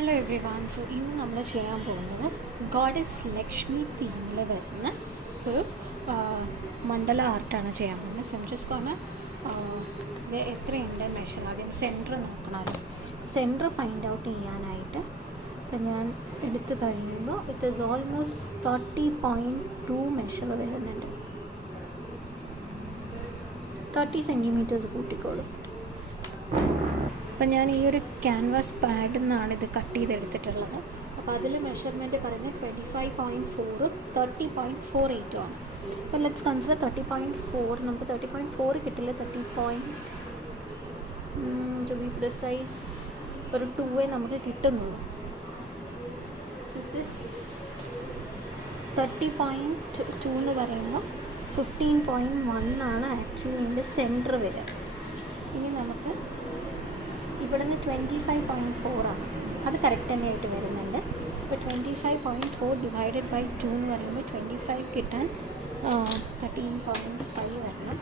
Hello every one. So ഇന്ന് നമ്മൾ ചെയ്യാൻ പോകുന്നത് ഗോഡസ് ലക്ഷ്മി തീമിൽ വരുന്ന ഒരു മണ്ഡല ആർട്ടാണ് ചെയ്യാൻ പോകുന്നത്. സോ ജസ്റ്റ് ഒന്ന് ഇത് എത്രയുണ്ട് മെഷർ, ആദ്യം സെൻറ്റർ നോക്കണമല്ലോ. സെൻറ്റർ ഫൈൻഡ് ഔട്ട് ചെയ്യാനായിട്ട് ഇപ്പം ഞാൻ എടുത്തു കഴിയുമ്പോൾ ഇറ്റ് ഈസ് ഓൾമോസ്റ്റ് 30.2 മെഷർ വരുന്നുണ്ട്. 30 സെൻറ്റിമീറ്റേഴ്സ് കൂട്ടിക്കോളും. അപ്പം ഞാൻ ഈ ഒരു ക്യാൻവാസ് പാഡിൽ നിന്നാണ് ഇത് കട്ട് ചെയ്തെടുത്തിട്ടുള്ളത്. അപ്പോൾ അതിൽ മെഷർമെൻറ്റ് പറയുന്നത് 25.4 30.48 ആണ്. അപ്പോൾ ലെറ്റ്സ് കൺസിഡർ 30.4. നമുക്ക് 30.4 കിട്ടില്ല, 30. ടു ബി പ്രിസൈസ് ഒരു 2 നമുക്ക് കിട്ടുന്നുള്ളൂ. സോ ദിസ് 30.2 എന്ന് പറയുമ്പോൾ 15.1 ആണ് ആക്ച്വലി ഇതിൻ്റെ സെൻറ്റർ വരിക. ഇനി നമുക്ക് ഇവിടെ നിന്ന് 25.4 ആണ്, അത് കറക്റ്റ് തന്നെയായിട്ട് വരുന്നുണ്ട്. അപ്പോൾ 25.4 ഡിവൈഡഡ് ബൈ 2 എന്ന് പറയുമ്പോൾ 25 കിട്ടാൻ 13.5 വരണം.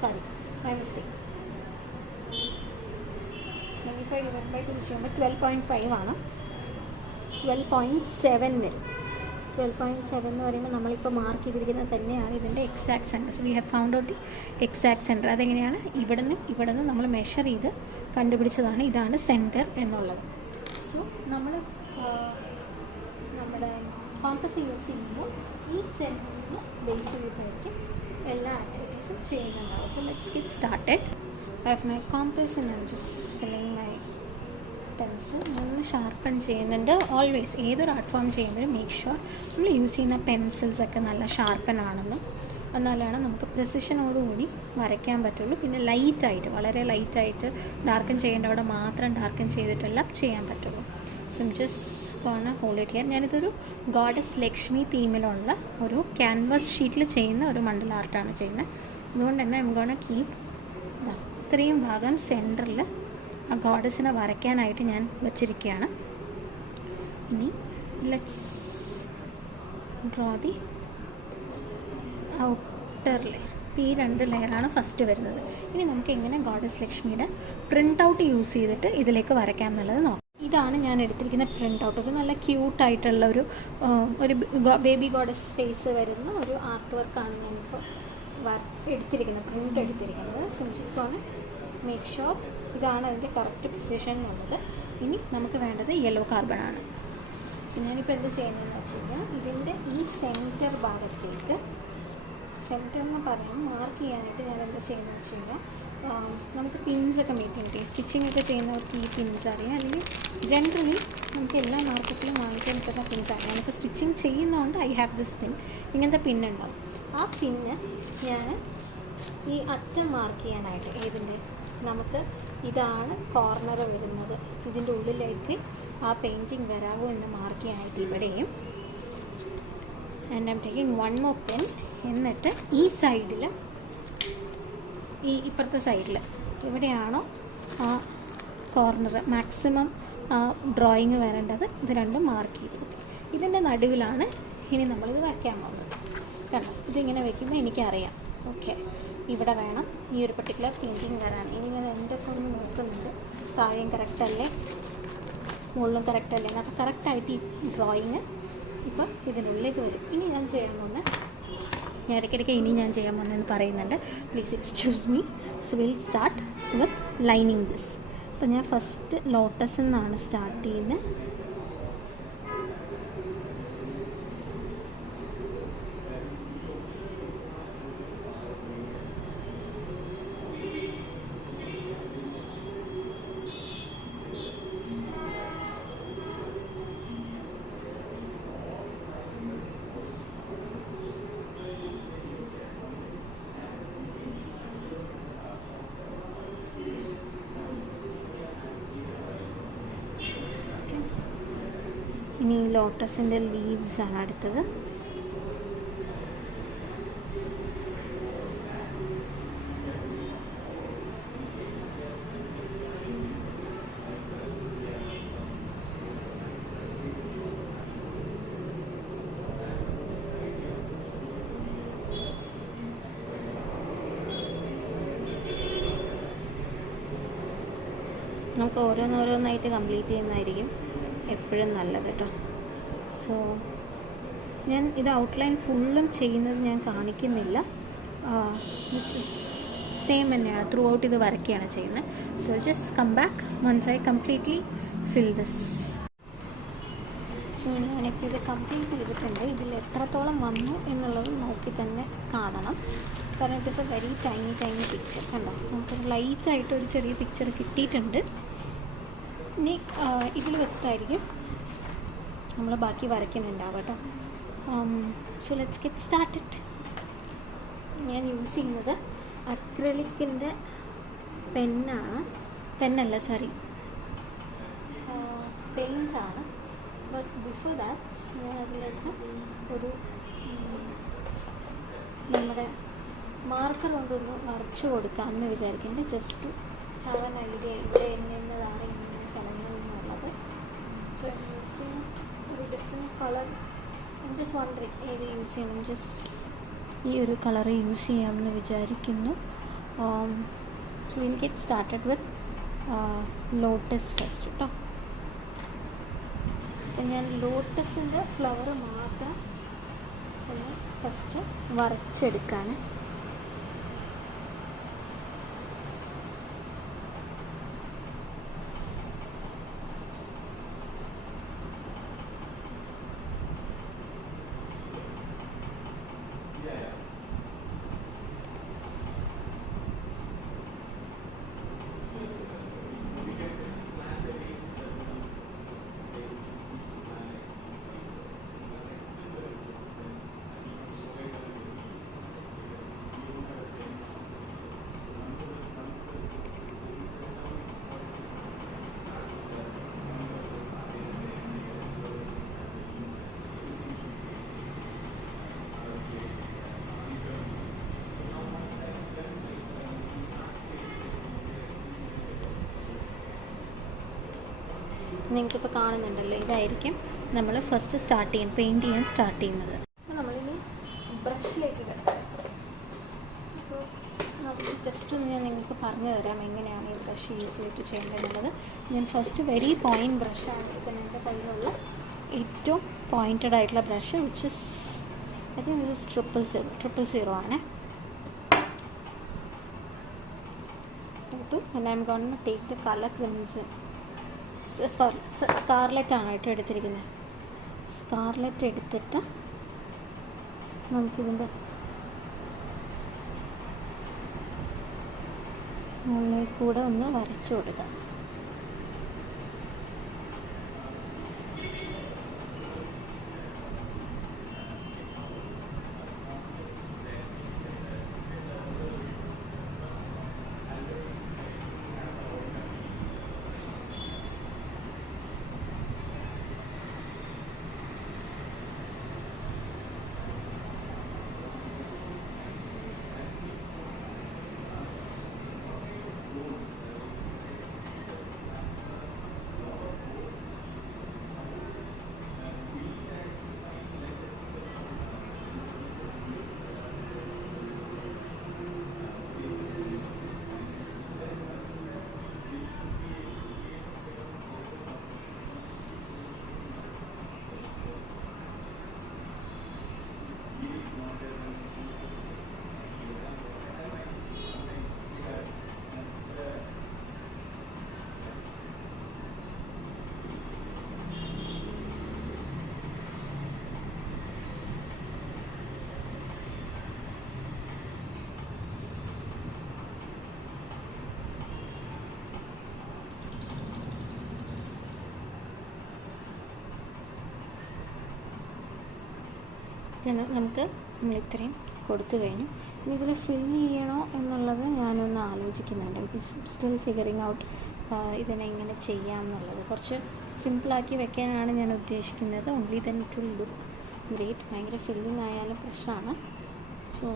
Sorry, my mistake. 25 divide by 2 ചെയ്യുമ്പോൾ 12.5 ആണ്. 12.7 വരും. 12.7 എന്ന് പറയുമ്പോൾ നമ്മളിപ്പോൾ മാർക്ക് ചെയ്തിരിക്കുന്നത് തന്നെയാണ് ഇതിൻ്റെ exact centre. So we have found out the exact centre. അതെങ്ങനെയാണ്? ഇവിടെ നിന്ന് നമ്മൾ മെഷർ ചെയ്ത് കണ്ടുപിടിച്ചതാണ് ഇതാണ് സെൻറ്റർ എന്നുള്ളത്. സോ നമ്മൾ നമ്മുടെ കോമ്പസ് യൂസ് ചെയ്യുമ്പോൾ ഈ സെൻറ്ററിൽ ബേസ് ചെയ്തിട്ടായിരിക്കും എല്ലാ ആക്ടിവിറ്റീസും ചെയ്യുന്നുണ്ടാവും. So let's get started. I have my compass and I am just filling my pencil. ഒന്ന് ഷാർപ്പൻ ചെയ്യുന്നുണ്ട്. ഓൾവേസ് ഏതൊരു ആർട്ട് ഫോം ചെയ്യുമ്പോഴും മേക്ക് ഷുവർ നമ്മൾ യൂസ് ചെയ്യുന്ന പെൻസിൽസൊക്കെ നല്ല ഷാർപ്പൻ ആണെന്നും, എന്നാലാണ് നമുക്ക് പ്രിസിഷനോടുകൂടി വരയ്ക്കാൻ പറ്റുള്ളൂ. പിന്നെ ലൈറ്റായിട്ട്, വളരെ ലൈറ്റായിട്ട് ഡാർക്കൻ ചെയ്യേണ്ടവിടെ മാത്രം ഡാർക്കൻ ചെയ്തിട്ടെല്ലാം ചെയ്യാൻ പറ്റുള്ളൂ. So just gonna hold it here. ഞാനിതൊരു ഗോഡസ് ലക്ഷ്മി തീമിലുള്ള ഒരു ക്യാൻവാസ് ഷീറ്റിൽ ചെയ്യുന്ന ഒരു മണ്ഡല ആർട്ടാണ് ചെയ്യുന്നത്. അതുകൊണ്ട് തന്നെ ഐം ഗോണ കീപ് ഇത്രയും ഭാഗം സെൻറ്ററിൽ ആ ഗോഡസിനെ വരയ്ക്കാനായിട്ട് ഞാൻ വച്ചിരിക്കുകയാണ്. ഇനി let's draw the outer layer. ഈ 2 ലെയറാണ് ഫസ്റ്റ് വരുന്നത്. ഇനി നമുക്ക് എങ്ങനെ ഗോഡസ് ലക്ഷ്മിയുടെ പ്രിൻ്റ് ഔട്ട് യൂസ് ചെയ്തിട്ട് ഇതിലേക്ക് വരയ്ക്കാം എന്നുള്ളത് നോക്കാം. ഇതാണ് ഞാൻ എടുത്തിരിക്കുന്ന പ്രിൻ്റ് ഔട്ട്. ഒരു നല്ല ക്യൂട്ടായിട്ടുള്ള ഒരു ബേബി ഗോഡസ് ഫേസ് വരുന്ന ഒരു ആർട്ട് വർക്കാണ് ഞാനിപ്പോൾ എടുത്തിരിക്കുന്നത്, പ്രിൻ്റ് എടുത്തിരിക്കുന്നത്. So just gonna make sure ഇതാണ് അതിൻ്റെ കറക്റ്റ് പൊസിഷൻ എന്നുള്ളത്. ഇനി നമുക്ക് വേണ്ടത് യെല്ലോ കാർബൺ ആണ്. സോ ഞാനിപ്പോൾ എന്ത് ചെയ്യുന്നതെന്ന് വെച്ച് കഴിഞ്ഞാൽ ഇതിൻ്റെ ഈ സെൻറ്റർ ഭാഗത്തേക്ക്, സെൻറ്റർ എന്ന് പറയാൻ മാർക്ക് ചെയ്യാനായിട്ട് ഞാൻ എന്താ ചെയ്യുന്നതെന്ന് വെച്ച് കഴിഞ്ഞാൽ നമുക്ക് പിൻസൊക്കെ മേക്ക് ചെയ്യും. സ്റ്റിച്ചിങ് ഒക്കെ ചെയ്യുന്നവർക്ക് ഈ പിൻസ് അറിയാം, അല്ലെങ്കിൽ ജനറലി നമുക്ക് എല്ലാ മാർക്കറ്റിലും വാങ്ങിക്കാൻ പറ്റുന്ന പിൻസ് അറിയാം. നമുക്ക് സ്റ്റിച്ചിങ് ചെയ്യുന്നതുകൊണ്ട് ഐ ഹാവ് ദിസ് പിൻ. ഇങ്ങനത്തെ പിന്നുണ്ടാവും. ആ പിന്ന് ഞാൻ ഈ അറ്റം മാർക്ക് ചെയ്യാനായിട്ട് ഏതിൻ്റെ നമുക്ക് ഇതാണ് കോർണർ വരുന്നത്, ഇതിൻ്റെ ഉള്ളിലേക്ക് ആ പെയിൻറ്റിങ് വരാവോ എന്ന് മാർക്ക് ചെയ്യാനായിട്ട് ഇവിടെയും and I am taking 1 more pen. എന്നിട്ട് ഈ സൈഡിൽ, ഈ ഇപ്പുറത്തെ സൈഡിൽ എവിടെയാണോ ആ കോർണർ മാക്സിമം ഡ്രോയിങ് വരേണ്ടത് ഇത് രണ്ടും മാർക്ക് ചെയ്തിരിക്കും. ഇതിൻ്റെ നടുവിലാണ് ഇനി നമ്മളിത് വയ്ക്കാൻ പോകുന്നത്. കണ്ടോ, ഇതിങ്ങനെ വയ്ക്കുമ്പോൾ എനിക്കറിയാം ഓക്കെ ഇവിടെ വേണം ഈ ഒരു പെർട്ടിക്കുലർ പെയിൻറ്റിങ് വരാൻ. ഇനി ഞാൻ എൻ്റെ ഒക്കെ ഒന്ന് നോക്കുന്നുണ്ട്, താഴെയും കറക്റ്റല്ലേ മുകളിലും കറക്റ്റല്ലേ. അപ്പോൾ കറക്റ്റായിട്ട് ഈ ഡ്രോയിങ് ഇപ്പോൾ ഇതിനുള്ളിലേക്ക് വരും. ഇനി ഞാൻ ചെയ്യാൻ പോകുന്നത്, ഞാൻ ഇടയ്ക്കിടയ്ക്ക് ഇനി ഞാൻ ചെയ്യാൻ പോകുന്നതെന്ന് പറയുന്നുണ്ട്, please excuse me. So will start with lining this. അപ്പോൾ ഞാൻ ഫസ്റ്റ് ലോട്ടസിൽ നിന്നാണ് സ്റ്റാർട്ട് ചെയ്യുന്നത്. ഇനി ലോട്ടസിൻ്റെ ലീവ്സാണ് അടുത്തത്. നമുക്ക് ഓരോന്നോരോന്നായിട്ട് കംപ്ലീറ്റ് ചെയ്യുന്നതായിരിക്കും എപ്പോഴും നല്ലത് കേട്ടോ. സോ ഞാൻ ഇത് ഔട്ട്ലൈൻ ഫുള്ളും ചെയ്യുന്നത് ഞാൻ കാണിക്കുന്നില്ല. വിച്ച് ഇസ് സെയിം തന്നെയാണ്, ത്രൂ ഔട്ട് ഇത് വരയ്ക്കുകയാണ് ചെയ്യുന്നത്. So just come back once I completely fill this. So ഞാനിപ്പോൾ ഇത് കംപ്ലീറ്റ് ചെയ്തിട്ടുണ്ട്. ഇതിൽ എത്രത്തോളം വന്നു എന്നുള്ളത് നോക്കി തന്നെ കാണണം. കാരണം it is A very tiny picture. കണ്ടോ, നമുക്ക് ലൈറ്റായിട്ടൊരു ചെറിയ പിക്ചർ കിട്ടിയിട്ടുണ്ട്. ഇനി ഇതിൽ വെച്ചിട്ടായിരിക്കും നമ്മൾ ബാക്കി വരയ്ക്കുന്നുണ്ടാവുക കേട്ടോ. So let's get started. ഞാൻ യൂസ് ചെയ്യുന്നത് അക്രലിക്കിൻ്റെ പെയിൻറ്റാണ്. ബട്ട് ബിഫോർ ദാറ്റ് ഞാൻ അതിലേക്ക് ഒരു നമ്മുടെ മാർക്കർ കൊണ്ടൊന്ന് വരച്ചു കൊടുക്കാമെന്ന് വിചാരിക്കുന്നുണ്ട്. Just to have an idea ഇവിടെ എന്നതാണ് ഇന്ന സ്ഥലങ്ങൾ എന്നുള്ളത്. സോ യൂസ് ചെയ്യുന്ന ഒരു ഡിഫറെൻറ്റ് കളർ. ജസ്റ്റ് വണ്ടറിങ് ഏത് യൂസ് ചെയ്യണം. ജസ്റ്റ് ഈ ഒരു കളർ യൂസ് ചെയ്യാമെന്ന് വിചാരിക്കുന്നു. So will get started with lotus first കേട്ടോ. അപ്പം ഞാൻ ലോട്ടസിൻ്റെ ഫ്ലവർ മാത്രം ഒന്ന് ഫസ്റ്റ് വരച്ചെടുക്കാൻ. നിങ്ങൾക്കിപ്പോൾ കാണുന്നുണ്ടല്ലോ, ഇതായിരിക്കും നമ്മൾ ഫസ്റ്റ് പെയിൻറ്റ് ചെയ്യാൻ സ്റ്റാർട്ട് ചെയ്യുന്നത്. അപ്പോൾ നമ്മളിനി ബ്രഷിലേക്ക് കിടക്കാം. അപ്പോൾ നമുക്ക് ജസ്റ്റ് ഒന്ന് ഞാൻ നിങ്ങൾക്ക് പറഞ്ഞു തരാം എങ്ങനെയാണ് ഈ ബ്രഷ് യൂസ് ചെയ്തിട്ട് ചെയ്യേണ്ടതെന്നുള്ളത്. ഞാൻ ഫസ്റ്റ് വെരി പോയിൻറ്റ് ബ്രഷാണ് എടുക്കുന്നത്. എൻ്റെ കയ്യിലുള്ള ഏറ്റവും പോയിൻറ്റഡ് ആയിട്ടുള്ള brush, which is I think this is 000 ആണ്. and I'm going to take the color crimson. Scarlet ആണ് കേട്ടോ എടുത്തിരിക്കുന്നത്. സ്കാർലെറ്റ് എടുത്തിട്ട് നമുക്കിതിൻ്റെ മുകളിൽ കൂടെ ഒന്ന് വരച്ചു കൊടുക്കാം. പിന്നെ നമ്മളിത്രയും കൊടുത്തു കഴിഞ്ഞു. ഇനി ഇതിൽ ഫിൽ ചെയ്യണോ എന്നുള്ളത് ഞാനൊന്ന് ആലോചിക്കുന്നുണ്ട്. ബിക്കോസ് സ്റ്റിൽ ഫിഗറിങ് ഔട്ട് ഇതിനെ എങ്ങനെ ചെയ്യാം എന്നുള്ളത്. കുറച്ച് സിമ്പിളാക്കി വെക്കാനാണ് ഞാൻ ഉദ്ദേശിക്കുന്നത്. Only then it will look great. ഭയങ്കര ഫില്ലിങ് ആയാലും പ്രശ്നമാണ്. സോ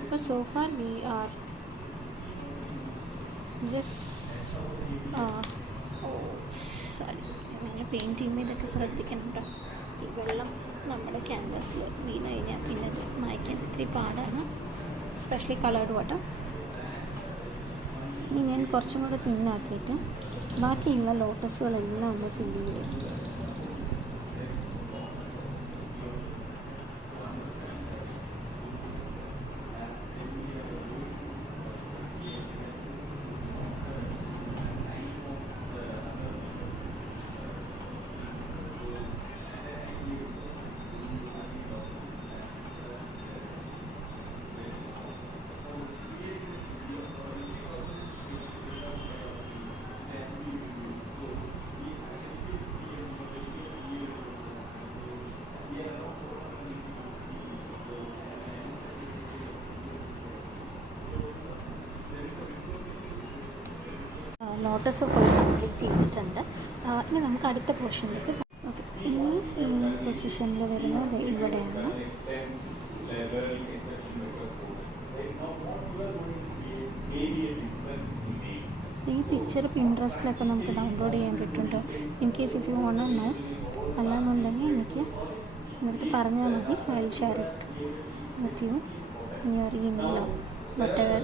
ഇപ്പോൾ so far V are just sorry, ഞാൻ പെയിൻറ്റ് ചെയ്യുമ്പോൾ ഇതൊക്കെ ശ്രദ്ധിക്കണം കേട്ടോ. ഈ വെള്ളം നമ്മുടെ ക്യാൻവാസിൽ വീണ് കഴിഞ്ഞാൽ പിന്നെ അത് മായ്ക്കാൻ ഇത്തിരി പാടാണ്, എസ്പെഷ്യലി കളേർഡ് വാട്ടർ. ഇനി ഞാൻ കുറച്ചും കൂടെ തിന്നാക്കിയിട്ട് ബാക്കിയുള്ള ലോട്ടസുകളെല്ലാം ഒന്ന് ഫില്ല് ചെയ്യും. ലോട്ടസ് ഫുൾ കംപ്ലീറ്റ് ചെയ്തിട്ടുണ്ട്. ഇനി നമുക്ക് അടുത്ത പോർഷനിലേക്ക് ഓക്കെ. ഇനി ഈ പൊസിഷനിൽ വരുന്നത് ഇവിടെയാണ്. ഈ പിക്ചർ പിൻട്രസ്റ്റിലൊക്കെ നമുക്ക് ഡൗൺലോഡ് ചെയ്യാൻ കിട്ടുന്നുണ്ട്. In case if you want no, അല്ലാന്നുണ്ടെങ്കിൽ എനിക്ക് എന്നിട്ട് പറഞ്ഞാൽ മതി. I will share it with you in your ഇമെയിലോ whatever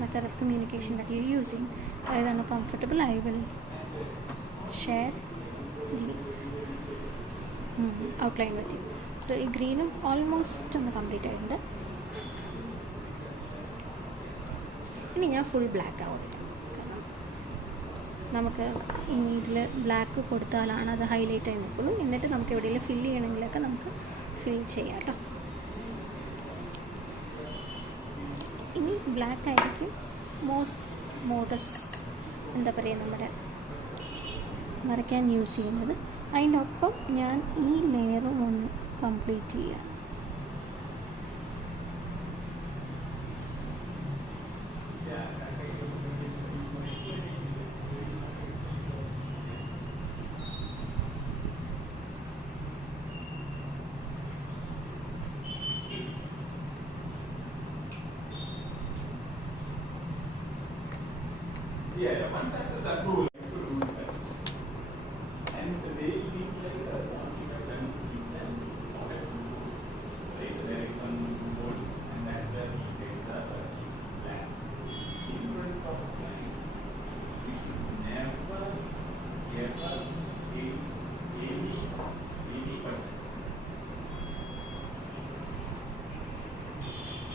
method of communication that you're using. I am comfortable. I will share the outline with you. So ഈ ഗ്രീനും almost ഒന്ന് complete ആയിട്ടുണ്ട്. ഇനി ഞാൻ ഫുൾ ബ്ലാക്ക് ആവും. കാരണം നമുക്ക് ഇനി ഇതിൽ ബ്ലാക്ക് കൊടുത്താലാണ് അത് ഹൈലൈറ്റ് ആയി നിൽക്കുള്ളൂ. എന്നിട്ട് നമുക്ക് എവിടെയെങ്കിലും ഫില്ല് ചെയ്യണമെങ്കിലൊക്കെ നമുക്ക് ഫിൽ ചെയ്യാം കേട്ടോ. ഇനി ബ്ലാക്ക് ആയിരിക്കും മോഡസ് എന്താ പറയുക നമ്മുടെ വരയ്ക്കാൻ യൂസ് ചെയ്യുന്നത്. അതിൻ്റെ ഒപ്പം ഞാൻ ഈ ലെയറും ഒന്ന് കംപ്ലീറ്റ് ചെയ്യാം. Yeah, once after that rule, and they need like there is some gold, and that's where there is a black. In front of the client, we should never ever change any person.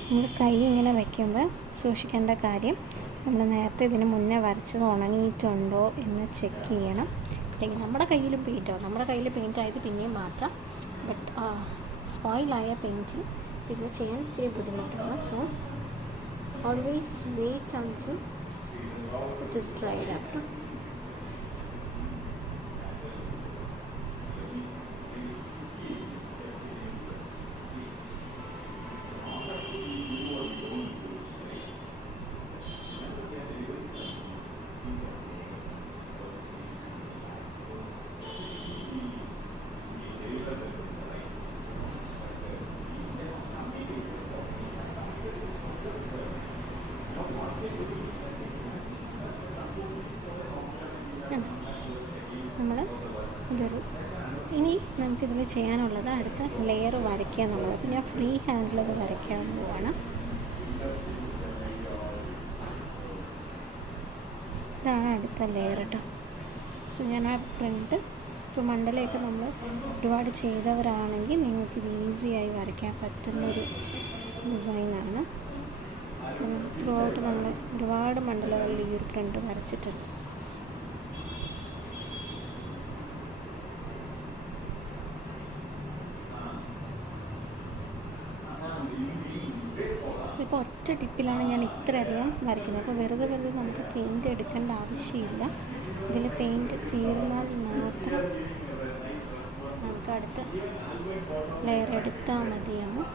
നമ്മൾ കൈ ഇങ്ങനെ വയ്ക്കുമ്പോൾ സൂക്ഷിക്കേണ്ട കാര്യം, നമ്മൾ നേരത്തെ ഇതിന് മുന്നേ വരച്ചത് ഉണങ്ങിയിട്ടുണ്ടോ എന്ന് ചെക്ക് ചെയ്യണം. അല്ലെങ്കിൽ നമ്മുടെ കയ്യിൽ പെയിൻ്റ് ആയത് പിന്നെയും മാറ്റാം. ബട്ട് സ്പോയിലായ പെയിൻറ്റിങ് ഇത് ചെയ്യാൻ ഇത്തിരി ബുദ്ധിമുട്ടാണ്. So always wait until it is dried up. നമ്മൾ ഇതൊരു ഇനി നമുക്കിതിൽ ചെയ്യാനുള്ളത് അടുത്ത ലെയർ വരയ്ക്കുക എന്നുള്ളത്. അപ്പോൾ ഞാൻ ഫ്രീ ഹാൻഡിൽ അത് വരയ്ക്കാൻ പോവാണ്. ഇതാണ് അടുത്ത ലെയർ കേട്ടോ. സോ ഞാൻ ആ പ്രിൻ്റ് ഇപ്പോൾ മണ്ഡലമൊക്കെ നമ്മൾ ഒരുപാട് ചെയ്തവരാണെങ്കിൽ നിങ്ങൾക്കിത് ഈസിയായി വരയ്ക്കാൻ പറ്റുന്നൊരു ഡിസൈനാണ്. ത്രൂ ഔട്ട് നമ്മൾ ഒരുപാട് മണ്ഡലങ്ങളിൽ ഈ ഒരു പ്രിൻ്റ് വരച്ചിട്ടുണ്ട്. ഇപ്പോൾ ഒറ്റ ടിപ്പിലാണ് ഞാൻ ഇത്രയധികം വരയ്ക്കുന്നത്. അപ്പോൾ വെറുതെ നമുക്ക് പെയിൻറ്റ് എടുക്കേണ്ട ആവശ്യമില്ല. ഇതിൽ പെയിൻറ്റ് തീർന്നാൽ മാത്രം നമുക്ക് അടുത്ത ലെയർ എടുത്താൽ മതിയാവും.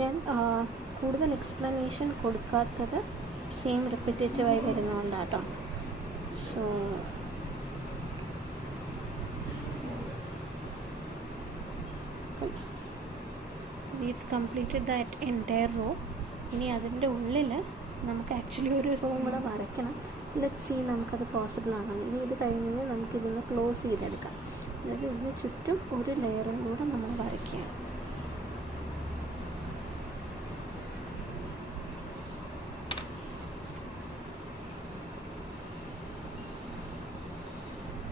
ഞാൻ കൂടുതൽ എക്സ്പ്ലനേഷൻ കൊടുക്കാത്തത് സെയിം റിപ്പറ്റേറ്റീവായി വരുന്നതുകൊണ്ടാണ് കേട്ടോ. So we've completed that entire row. ഇനി അതിൻ്റെ ഉള്ളിൽ നമുക്ക് ആക്ച്വലി ഒരു റോ കൂടെ വരയ്ക്കണം. ലെറ്റ് സീ നമുക്കത് പോസിബിൾ ആകണം. ഇനി ഇത് കഴിഞ്ഞ് നമുക്കിതൊന്ന് ക്ലോസ് ചെയ്തെടുക്കാം. എന്നിട്ട് ഇതിന് ചുറ്റും ഒരു ലെയറും കൂടെ നമ്മൾ വരയ്ക്കുക.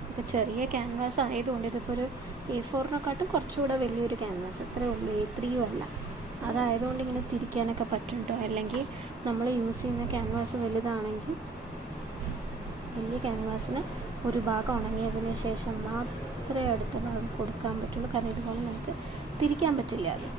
ഇപ്പോൾ ചെറിയ ക്യാൻവാസ് ആയതുകൊണ്ട് ഇതിപ്പോൾ ഒരു A4-നെക്കാട്ടും കുറച്ചുകൂടെ വലിയൊരു ക്യാൻവാസ്, അത്രേ ഉള്ളൂ, A3 അല്ല. അതായതുകൊണ്ട് ഇങ്ങനെ തിരിക്കാനൊക്കെ പറ്റുന്നുണ്ടോ. അല്ലെങ്കിൽ നമ്മൾ യൂസ് ചെയ്യുന്ന ക്യാൻവാസ് വലുതാണെങ്കിൽ വലിയ ക്യാൻവാസിന് ഒരു ഭാഗം ഉണങ്ങിയതിന് ശേഷം മാത്രമേ അടുത്ത ഭാഗം കൊടുക്കാൻ പറ്റുള്ളൂ. കാരണം ഇതുപോലെ നമുക്ക് തിരിക്കാൻ പറ്റില്ല. അത്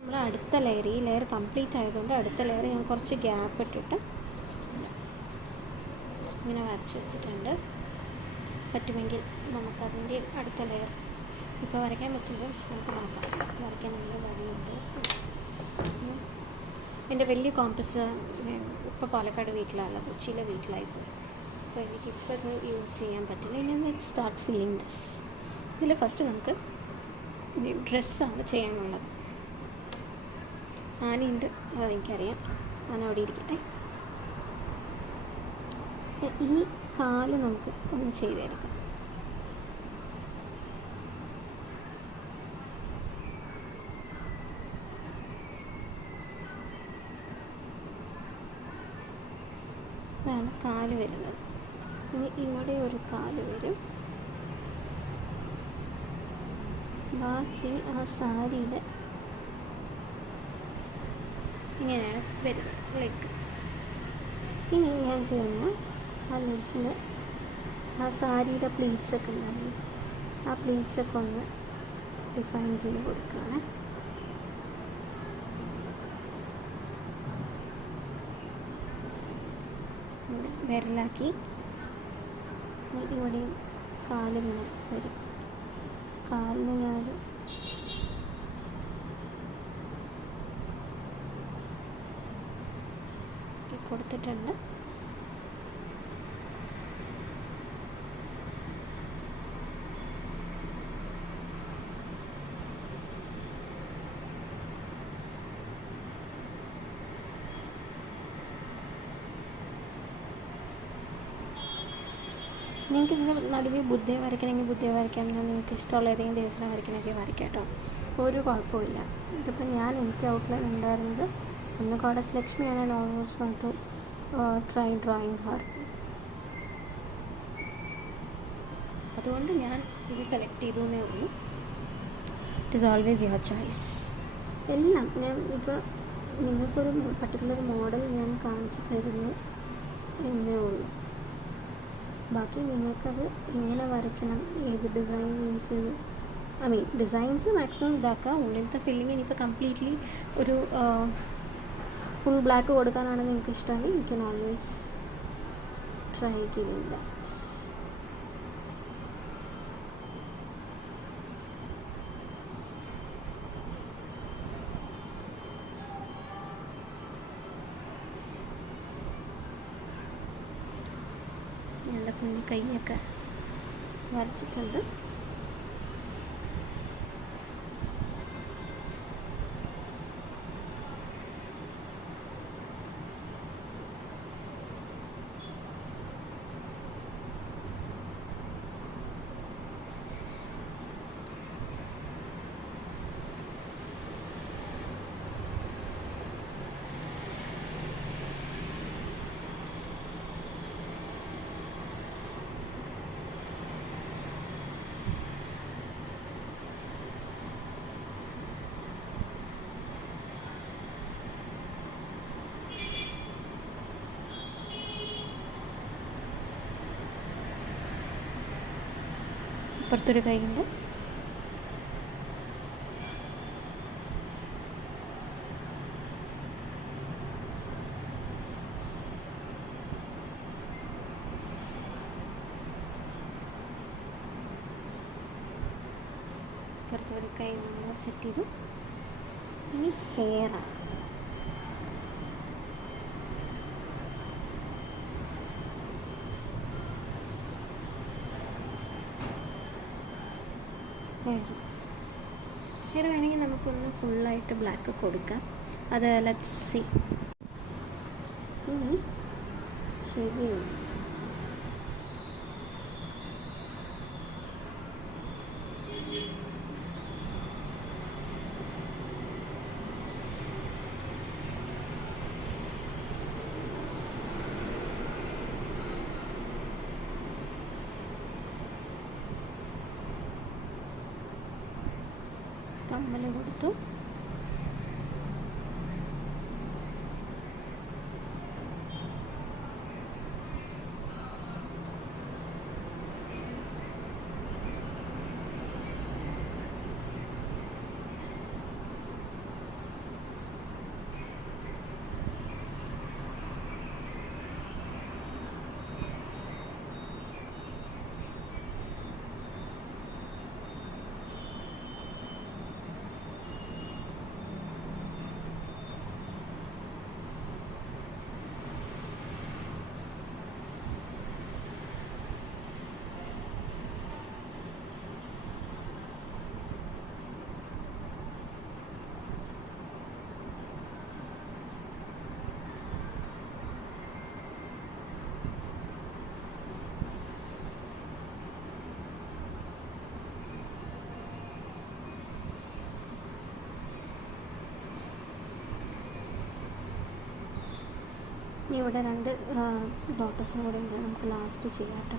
നമ്മൾ അടുത്ത ലെയർ, ഈ ലെയർ കംപ്ലീറ്റ് ആയതുകൊണ്ട് അടുത്ത ലെയർ ഞാൻ കുറച്ച് ഗ്യാപ്പ് ഇട്ടിട്ട് ഇങ്ങനെ വരച്ച് വെച്ചിട്ടുണ്ട്. പറ്റുമെങ്കിൽ നമുക്കതിൻ്റെ അടുത്ത ലെയർ ഇപ്പോൾ വരയ്ക്കാൻ പറ്റില്ല, പക്ഷെ നമുക്ക് നോക്കാം. വരയ്ക്കാൻ നല്ല വഴിയുണ്ട്. എൻ്റെ വലിയ കോമ്പസ് ഇപ്പോൾ പാലക്കാട് വീട്ടിലല്ല, കൊച്ചിയിലെ വീട്ടിലായിപ്പോയി. അപ്പോൾ എനിക്കിപ്പോൾ ഇത് യൂസ് ചെയ്യാൻ പറ്റില്ല. ഇനി സ്റ്റാർട്ട് ഫില്ലിങ് ദിസ്. ഇതിൽ ഫസ്റ്റ് നമുക്ക് ഡ്രസ്സാണ് ചെയ്യാനുള്ളത്. ആനയുണ്ട്, അതെനിക്കറിയാം. ആന അവിടെ ഇരിക്കട്ടെ. ഈ കാല് നമുക്ക് ഒന്ന് ചെയ്തെടുക്കാം. ഇതാണ് കാല് വരുന്നത്. ഇനി ഇവിടെ ഒരു കാല് വരും. ബാക്കി ആ സാരിയുടെ ഇങ്ങനെയാണ് വരുന്നത് ലെഗ്. ഇനി ഞാൻ ചെയ്യുന്ന ആ ലെഗിൽ ആ സാരിയുടെ പ്ലീറ്റ്സൊക്കെ ഉണ്ടാവും, ആ പ്ലീറ്റ്സൊക്കെ ഒന്ന് ഡിഫൈൻ ചെയ്ത് കൊടുക്കുകയാണ്. വിരലാക്കി ഇവിടെയും കാലിങ്ങനെ വരും. കാലിന് ഞാൻ കൊടുത്തിട്ടുണ്ട്. നിങ്ങൾക്ക് ഇതിൻ്റെ നടുവിൽ ബുദ്ധയെ വരയ്ക്കണമെങ്കിൽ ബുദ്ധയെ വരയ്ക്കാം. നിങ്ങൾക്ക് ഇഷ്ടമുള്ള ഏതെങ്കിലും ദൈവത്തിനെ വരയ്ക്കണമെങ്കിൽ വരയ്ക്കാം കേട്ടോ, ഒരു കുഴപ്പമില്ല. ഇതിപ്പോൾ എനിക്ക് ഔട്ട്ലൈൻ ഉണ്ടായിരുന്നത് ഒന്ന് ഗോഡസ് ലക്ഷ്മിയാണ്. And almost want to try drawing her. അതുകൊണ്ട് ഞാൻ ഇത് സെലക്ട് ചെയ്തു എന്നേ ഉള്ളൂ. It is always your choice. എല്ലാം ഞാൻ ഇപ്പോൾ നിങ്ങൾക്കൊരു പർട്ടിക്കുലർ മോഡൽ ഞാൻ കാണിച്ചു തരുന്നു എന്നേ ഉള്ളൂ. ബാക്കി നിങ്ങൾക്കത് എങ്ങനെ വരയ്ക്കണം, ഏത് ഡിസൈൻ യൂസ് ചെയ്ത്, ഡിസൈൻസ് മാക്സിമം ഇതാക്കുക. ഉള്ളിലത്തെ ഫില്ലിങ് ഇനിയിപ്പോൾ കംപ്ലീറ്റ്ലി ഒരു ഫുൾ ബ്ലാക്ക് കൊടുക്കാനാണ് നിങ്ങൾക്ക് ഇഷ്ടമെങ്കിൽ you can always try giving that. നല്ല കുഞ്ഞു കൈയൊക്കെ വരച്ചിട്ടുണ്ട്. ഇപ്പുറത്തൊരു കൈയുണ്ട്. ഇപ്പുറത്തൊരു കൈ നമ്മൾ സെറ്റ് ചെയ്തു. ഇനി ഹെയറാണ്. ഹെയർ വേണമെങ്കിൽ നമുക്കൊന്ന് ഫുള്ളായിട്ട് ബ്ലാക്ക് കൊടുക്കാം. അത് ലെറ്റ്സ് സീ. ശരി, കമ്മൽ കൊടുത്തു. ഇനി ഇവിടെ 2 ഡോട്ടേഴ്സും കൂടെ ഉണ്ട്. നമുക്ക് ലാസ്റ്റ് ചെയ്യാം കേട്ടോ.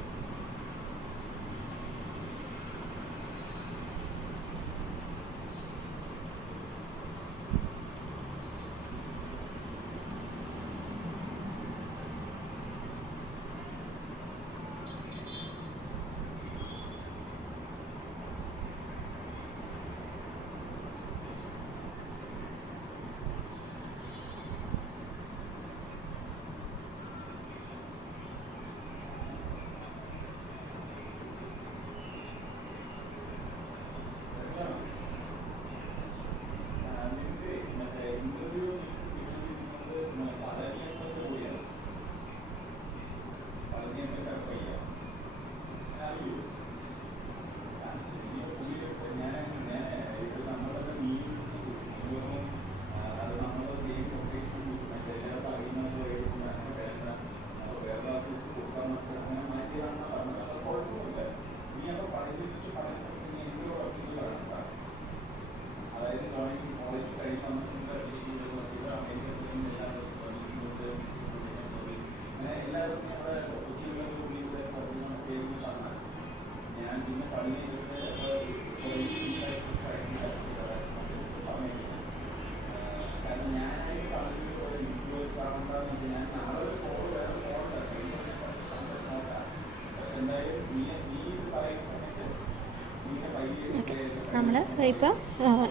നമ്മൾ ഇപ്പോൾ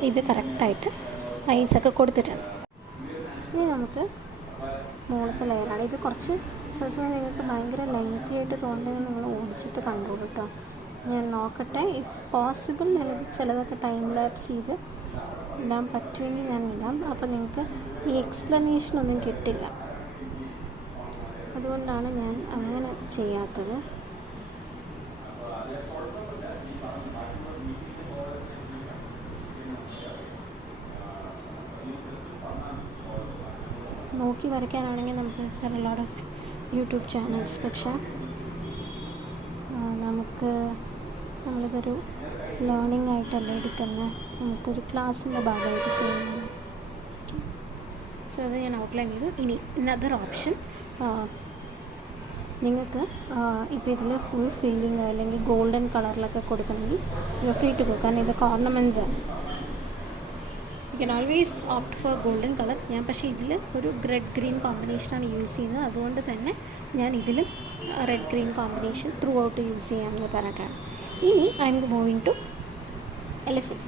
ഇത് കറക്റ്റായിട്ട് ഐസൊക്കെ കൊടുത്തിട്ടുണ്ട്. ഇനി നമുക്ക് മുകളിലത്തെ ലെയറാണ്. ഇത് കുറച്ച് ദിവസം നിങ്ങൾക്ക് ഭയങ്കര ലെങ്തി ആയിട്ട് തോന്നുന്നത് നിങ്ങൾ ഓടിച്ചിട്ട് കണ്ടോളൂ കേട്ടോ. ഞാൻ നോക്കട്ടെ, ഇഫ് പോസിബിൾ എനിക്ക് ചിലതൊക്കെ ടൈം ലാപ്സ് ചെയ്ത് ഇടാൻ പറ്റുമെങ്കിൽ ഞാൻ ഇടാം. അപ്പോൾ നിങ്ങൾക്ക് ഈ എക്സ്പ്ലനേഷനൊന്നും കിട്ടില്ല, അതുകൊണ്ടാണ് ഞാൻ അങ്ങനെ ചെയ്യാത്തത്. നോക്കി വരയ്ക്കാനാണെങ്കിൽ നമുക്ക് ലോട്ട് ഓഫ് യൂട്യൂബ് ചാനൽസ്, പക്ഷേ നമ്മളിതൊരു ലേണിംഗ് ആയിട്ടല്ല എടുക്കുന്നത്, നമുക്കൊരു ക്ലാസ്സിൻ്റെ ഭാഗമായിട്ട് ചെയ്യുന്നത്. സോ അത് ഞാൻ ഔട്ട്ലൈൻ ചെയ്തു. ഇനി അനദർ ഓപ്ഷൻ, നിങ്ങൾക്ക് ഇപ്പോൾ ഇതിൽ ഫുൾ ഫില്ലിങ് അല്ലെങ്കിൽ ഗോൾഡൻ കളറിലൊക്കെ കൊടുക്കണമെങ്കിൽ യു ഫ്രീ ടു ഗോ, കാരണം ഇതൊക്കെ ഓർണമെൻറ്റ്സ് ആണ്. You can always opt for golden colour. ഞാൻ പക്ഷേ ഇതിൽ ഒരു റെഡ് ഗ്രീൻ കോമ്പിനേഷനാണ് യൂസ് ചെയ്യുന്നത്, അതുകൊണ്ട് തന്നെ ഞാൻ ഇതിലും red green combination throughout use ചെയ്യാമെന്ന് പറഞ്ഞിട്ടാണ്. ഇനി I am moving to elephant.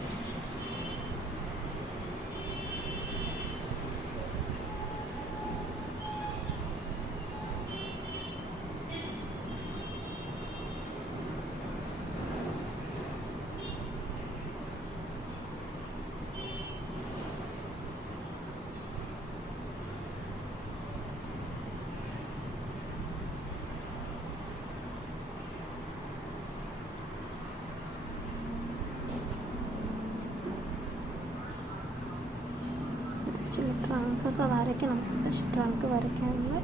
Actually ട്രങ്കൊക്കെ വരയ്ക്കണം, പക്ഷെ ട്രങ്ക് വരയ്ക്കാനുള്ള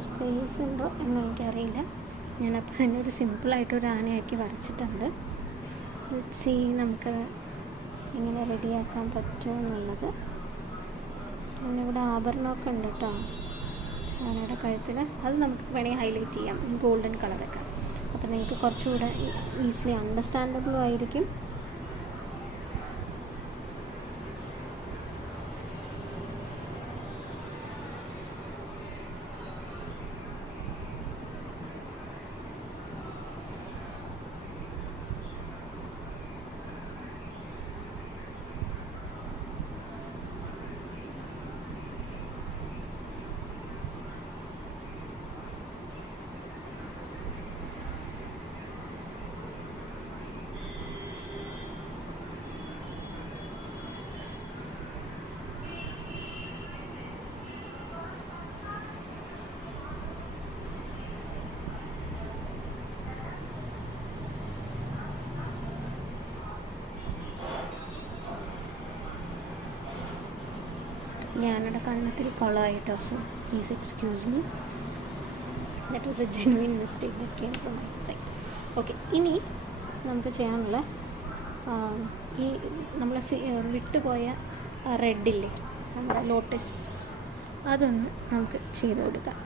സ്പേസ് ഉണ്ടോ എന്ന് എനിക്കറിയില്ല. ഞാനപ്പോൾ അതിനൊരു സിമ്പിളായിട്ടൊരു ആനയാക്കി വരച്ചിട്ടുണ്ട്. സി നമുക്ക് എങ്ങനെ റെഡിയാക്കാൻ പറ്റുമെന്നുള്ളത്. പിന്നെ ഇവിടെ ആഭരണമൊക്കെ ഉണ്ട് കേട്ടോ ആനയുടെ കഴുത്തിൽ. അത് നമുക്ക് വേണമെങ്കിൽ ഹൈലൈറ്റ് ചെയ്യാം ഗോൾഡൻ കളറൊക്കെ. അപ്പോൾ നിങ്ങൾക്ക് കുറച്ചുകൂടെ ഈസിലി അണ്ടർസ്റ്റാൻഡബിളും ആയിരിക്കും. ഞാനവിടെ കണ്ണത്തിൽ കൊളമായിട്ടോ, so please excuse me, that was a genuine mistake that came from my side. Okay, ഇനി നമുക്ക് ചെയ്യാനുള്ള ഈ നമ്മൾ വിട്ടുപോയ റെഡില്ലേ നമ്മുടെ ലോട്ടസ്, അതൊന്ന് നമുക്ക് ചെയ്ത് കൊടുക്കാം.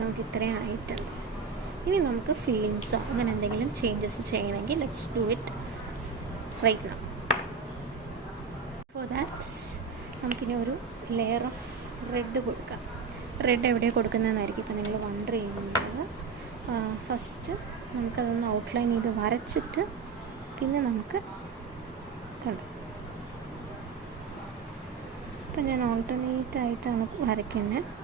നമുക്ക് ഇത്രയും ആയിട്ടുണ്ട്. ഇനി നമുക്ക് ഫില്ലിങ്സോ അങ്ങനെ എന്തെങ്കിലും ചേഞ്ചസ് ചെയ്യണമെങ്കിൽ let's do it right now. For that നമുക്കിനി ഒരു ലെയർ ഓഫ് റെഡ് കൊടുക്കാം. റെഡ് എവിടെയാണ് കൊടുക്കുന്നതെന്നായിരിക്കും ഇപ്പം നിങ്ങൾ വണ്ടർ ചെയ്യുന്നത്. ഫസ്റ്റ് നമുക്കതൊന്ന് ഔട്ട്ലൈൻ ചെയ്ത് വരച്ചിട്ട് പിന്നെ നമുക്ക് കണ്ടു. ഇപ്പം ഞാൻ ഓൾട്ടർനേറ്റ് ആയിട്ടാണ് വരയ്ക്കുന്നത്.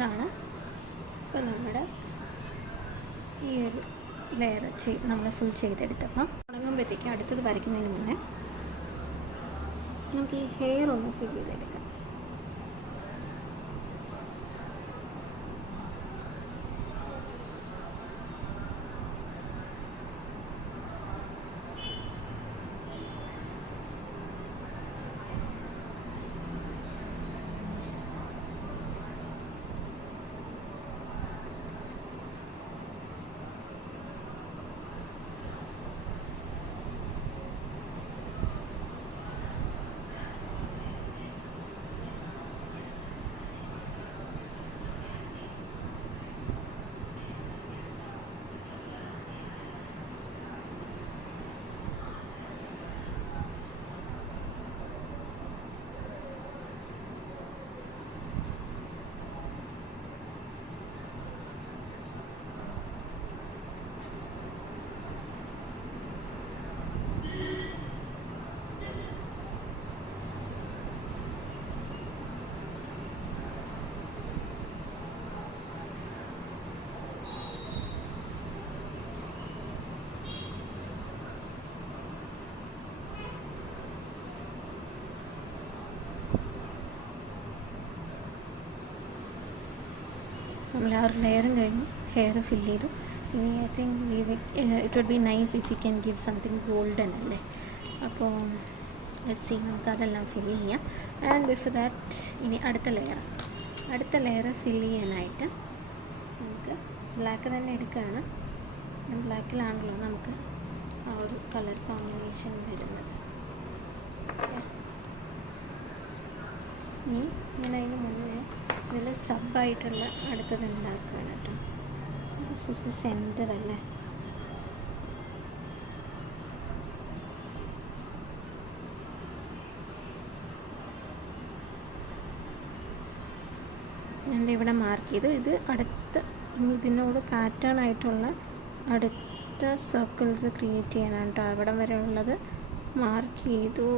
ഇതാണ് ഇപ്പോൾ നമ്മുടെ ഈ ഒരു ലെയർ നമ്മൾ ഫുൾ ചെയ്തെടുത്തപ്പോൾ ഉണങ്ങുമ്പോഴത്തേക്കും അടുത്തത് വരയ്ക്കുന്നതിന് മുന്നേ നമുക്ക് ഈ ഹെയർ ഒന്ന് ഫിൽ ചെയ്തെടുക്കാം. നമ്മൾ ആ ഒരു ലെയറും കഴിഞ്ഞ് ഹെയർ ഫിൽ ചെയ്തു. ഇനി I think it would be nice if you can give something golden അല്ലേ. അപ്പോൾ ലെറ്റ്സ് സീ, നമുക്കതെല്ലാം ഫിൽ ചെയ്യാം. ആൻഡ് ബിഫോർ ദാറ്റ് ഇനി അടുത്ത ലെയർ ഫിൽ ചെയ്യാനായിട്ട് നമുക്ക് ബ്ലാക്ക് തന്നെ എടുക്കുകയാണ്. ബ്ലാക്കിലാണല്ലോ നമുക്ക് ആ ഒരു കളർ കോമ്പിനേഷൻ വരുന്നത്. ഇനി ഞാൻ അതിന് മുന്നേ ഇതിൽ സബായിട്ടുള്ള അടുത്തത് ഉണ്ടാക്കുകയാണ് കേട്ടോ. ദിസ് ഇസ് സെൻറ്റർ അല്ലേ. ഞാൻ ഇവിടെ മാർക്ക് ചെയ്തു. ഇത് ഇതിനോട് പാറ്റേൺ ആയിട്ടുള്ള അടുത്ത സർക്കിൾസ് ക്രിയേറ്റ് ചെയ്യാനാണ് കേട്ടോ. അവിടം വരെ ഉള്ളത് മാർക്ക് ചെയ്തു.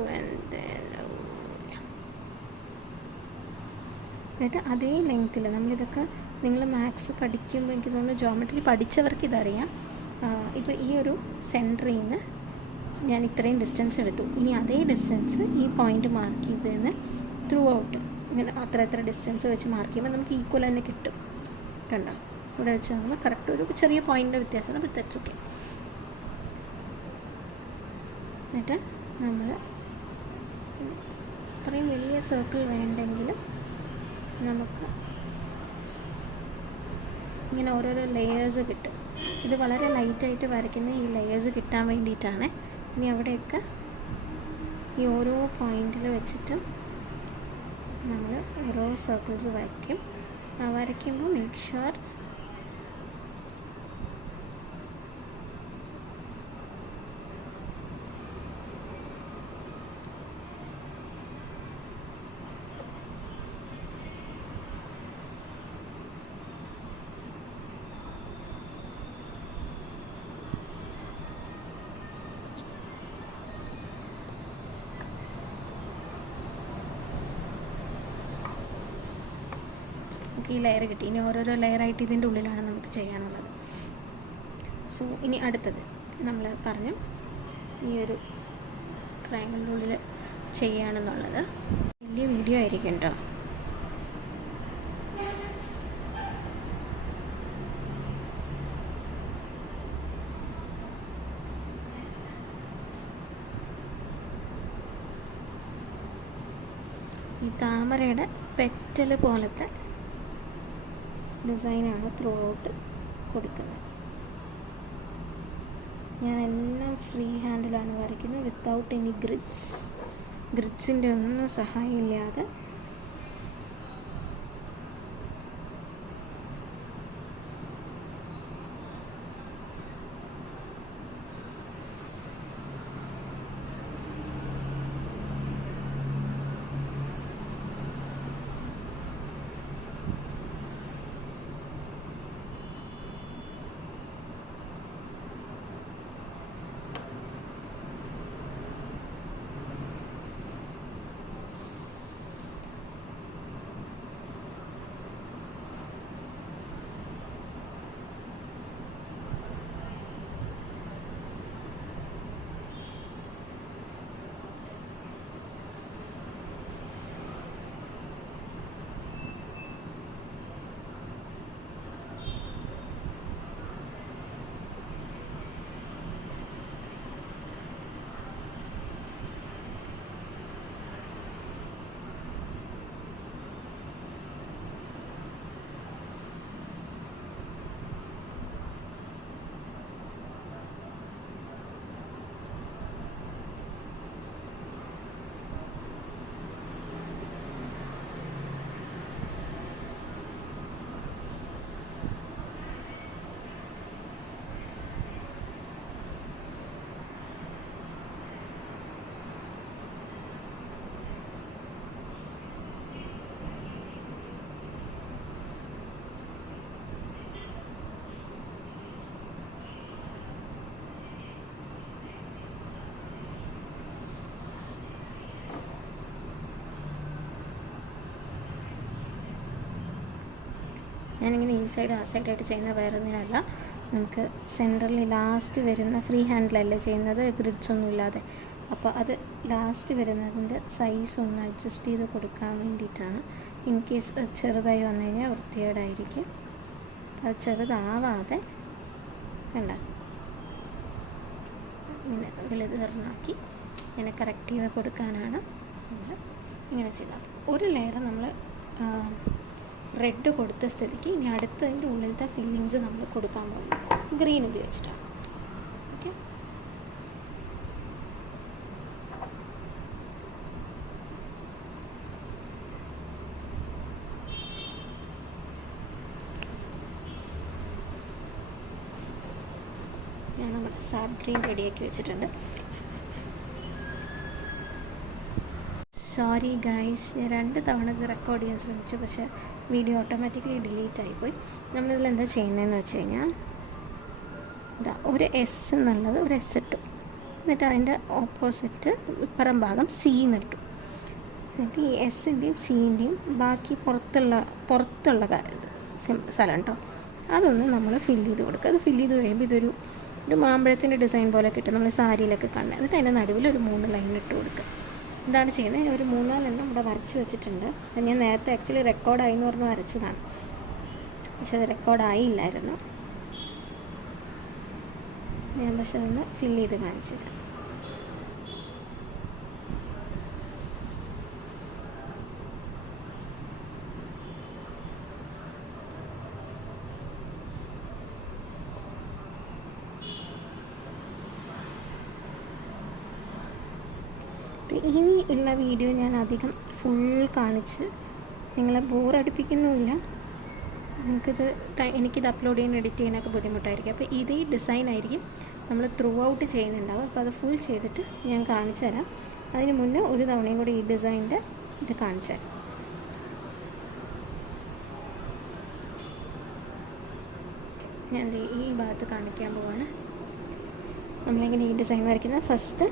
എന്നിട്ട് അതേ ലെങ്ത്തിൽ നമ്മളിതൊക്കെ നിങ്ങൾ മാത്സ് പഠിക്കുമ്പോൾ എനിക്ക് തോന്നുന്നു ജോമെട്രി പഠിച്ചവർക്ക് ഇതറിയാം. ഇപ്പോൾ ഈ ഒരു സെൻറ്ററിൽ നിന്ന് ഞാൻ ഇത്രയും ഡിസ്റ്റൻസ് എടുത്തു. ഇനി അതേ ഡിസ്റ്റൻസ് ഈ പോയിൻ്റ് മാർക്ക് ചെയ്തതിന് ത്രൂ ഔട്ട് ഇങ്ങനെ അത്ര ഡിസ്റ്റൻസ് വെച്ച് മാർക്ക് ചെയ്യുമ്പോൾ നമുക്ക് ഈക്വൽ തന്നെ കിട്ടും. കണ്ടോ, ഇവിടെ വെച്ച് നമ്മൾ കറക്റ്റ് ഒരു ചെറിയ പോയിൻ്റ് വ്യത്യാസമാണ്. അപ്പോൾ ദാറ്റ്സ് ഓക്കെ. എന്നിട്ട് നമ്മൾ അത്രയും വലിയ സർക്കിൾ വേണ്ടെങ്കിലും നമുക്ക് ഇങ്ങനെ ഓരോരോ ലെയേഴ്സ് കിട്ടും. ഇത് വളരെ ലൈറ്റായിട്ട് വരയ്ക്കുന്ന ഈ ലെയേഴ്സ് കിട്ടാൻ വേണ്ടിയിട്ടാണ്. ഇനി അവിടെയൊക്കെ ഈ ഓരോ പോയിന്റിൽ വെച്ചിട്ട് നമ്മൾ ഓരോ സർക്കിൾസ് വരയ്ക്കും. വരയ്ക്കുമ്പോൾ മേക്ക് ഷുവർ ഈ ലെയർ കിട്ടി. ഇനി ഓരോരോ ലെയറായിട്ട് ഇതിൻ്റെ ഉള്ളിലാണ് നമുക്ക് ചെയ്യാനുള്ളത്. സോ ഇനി അടുത്തത് നമ്മൾ പറഞ്ഞു ഈ ഒരു ട്രയാങ്കിളിൻ്റെ ഉള്ളിൽ ചെയ്യുകയാണെന്നുള്ളത് വലിയ വീഡിയോ ആയിരിക്കും കേട്ടോ. ഈ താമരയുടെ പെറ്റൽ പോലത്തെ ഡിസൈനാണ് ത്രൂ ഔട്ട് കൊടുക്കുന്നത്. ഞാൻ എല്ലാം ഫ്രീ ഹാൻഡിലാണ് വരയ്ക്കുന്നത്, വിത്തൗട്ട് എനി ഗ്രിഡ്സിൻ്റെ ഒന്നും സഹായമില്ലാതെ. ഞാനിങ്ങനെ ഈ സൈഡ് ആ സൈഡായിട്ട് ചെയ്യുന്ന വേറെ ഒന്നിനല്ല, നമുക്ക് സെൻറ്ററിൽ ലാസ്റ്റ് വരുന്ന ഫ്രീ ഹാൻഡിലല്ലേ ചെയ്യുന്നത്, ഗ്രിഡ്സ് ഒന്നും ഇല്ലാതെ. അപ്പോൾ അത് ലാസ്റ്റ് വരുന്നതിൻ്റെ സൈസ് ഒന്ന് അഡ്ജസ്റ്റ് ചെയ്ത് കൊടുക്കാൻ വേണ്ടിയിട്ടാണ്. ഇൻ കേസ് ചെറുതായി വന്നു കഴിഞ്ഞാൽ വൃത്തികേടായിരിക്കും. അത് ചെറുതാവാതെ കണ്ട ഇങ്ങനെ വലുതാക്കി ഇങ്ങനെ കറക്റ്റ് ചെയ്ത് കൊടുക്കാനാണ് നമ്മൾ ഇങ്ങനെ ചെയ്തത്. ഒരു ലെയർ നമ്മൾ റെഡ് കൊടുത്ത സ്ഥിതിക്ക് ഇനി അടുത്തതിൻ്റെ ഉള്ളിലത്തെ ഫില്ലിങ്സ് നമ്മൾ കൊടുക്കാൻ പോകും ഗ്രീൻ ഉപയോഗിച്ചിട്ടാണ്. ഓക്കെ, ഞാൻ നമ്മുടെ സാഡ് ഗ്രീൻ റെഡിയാക്കി വെച്ചിട്ടുണ്ട്. സോറി ഗൈസ്, ഞാൻ 2 തവണ ഇത് റെക്കോർഡ് ചെയ്യാൻ ശ്രമിച്ചു, പക്ഷേ വീഡിയോ ഓട്ടോമാറ്റിക്കലി ഡിലീറ്റ് ആയിപ്പോയി. നമ്മളിതിൽ എന്താ ചെയ്യുന്നതെന്ന് വെച്ച് കഴിഞ്ഞാൽ ഇതാ ഒരു എസ് എന്നുള്ളത് ഒരു എസ് ഇട്ടു, എന്നിട്ട് അതിൻ്റെ ഓപ്പോസിറ്റ് ഇപ്പുറം ഭാഗം സി എന്നിട്ടു. എന്നിട്ട് ഈ എസിൻ്റെയും സിൻ്റെയും ബാക്കി പുറത്തുള്ള സ്ഥലം കേട്ടോ, അതൊന്ന് നമ്മൾ ഫില്ല് ചെയ്ത് കൊടുക്കുക. അത് ഫില്ല് ചെയ്ത് കഴിയുമ്പോൾ ഇതൊരു മാമ്പഴത്തിൻ്റെ ഡിസൈൻ പോലെ കിട്ടും, നമ്മൾ സാരിയിലൊക്കെ കാണുന്നത്. എന്നിട്ട് അതിൻ്റെ നടുവിൽ ഒരു 3 ലൈൻ ഇട്ട് കൊടുക്കുക. ഇതാണ് ചെയ്യുന്നത്. ഒരു 3-4 ഇവിടെ വരച്ച് വെച്ചിട്ടുണ്ട്. അത് ഞാൻ നേരത്തെ ആക്ച്വലി റെക്കോർഡായി എന്ന് പറഞ്ഞ് വരച്ചതാണ്, പക്ഷെ അത് റെക്കോർഡായില്ലായിരുന്നു. ഞാൻ പക്ഷെ അതൊന്ന് ഫില്ല് ചെയ്ത് കാണിച്ചു തരാം. ഇനി ഉള്ള വീഡിയോ ഞാൻ അധികം ഫുൾ കാണിച്ച് നിങ്ങളെ ബോറടിപ്പിക്കുന്നുമില്ല. എനിക്കിത് അപ്ലോഡ് ചെയ്യാൻ എഡിറ്റ് ചെയ്യാനൊക്കെ ബുദ്ധിമുട്ടായിരിക്കും. അപ്പോൾ ഇതേ ഡിസൈൻ ആയിരിക്കും നമ്മൾ ത്രൂ ഔട്ട് ചെയ്യുന്നുണ്ടാവും. അപ്പോൾ അത് ഫുൾ ചെയ്തിട്ട് ഞാൻ കാണിച്ചു തരാം. അതിന് മുന്നേ ഒരു തവണയും കൂടി ഈ ഡിസൈനിൻ്റെ ഇത് കാണിച്ചു തരാം. ഞാൻ ഈ ഭാഗത്ത് കാണിക്കാൻ പോവാണ്. നമ്മളിങ്ങനെ ഈ ഡിസൈൻ വരയ്ക്കുന്നത് ഫസ്റ്റ്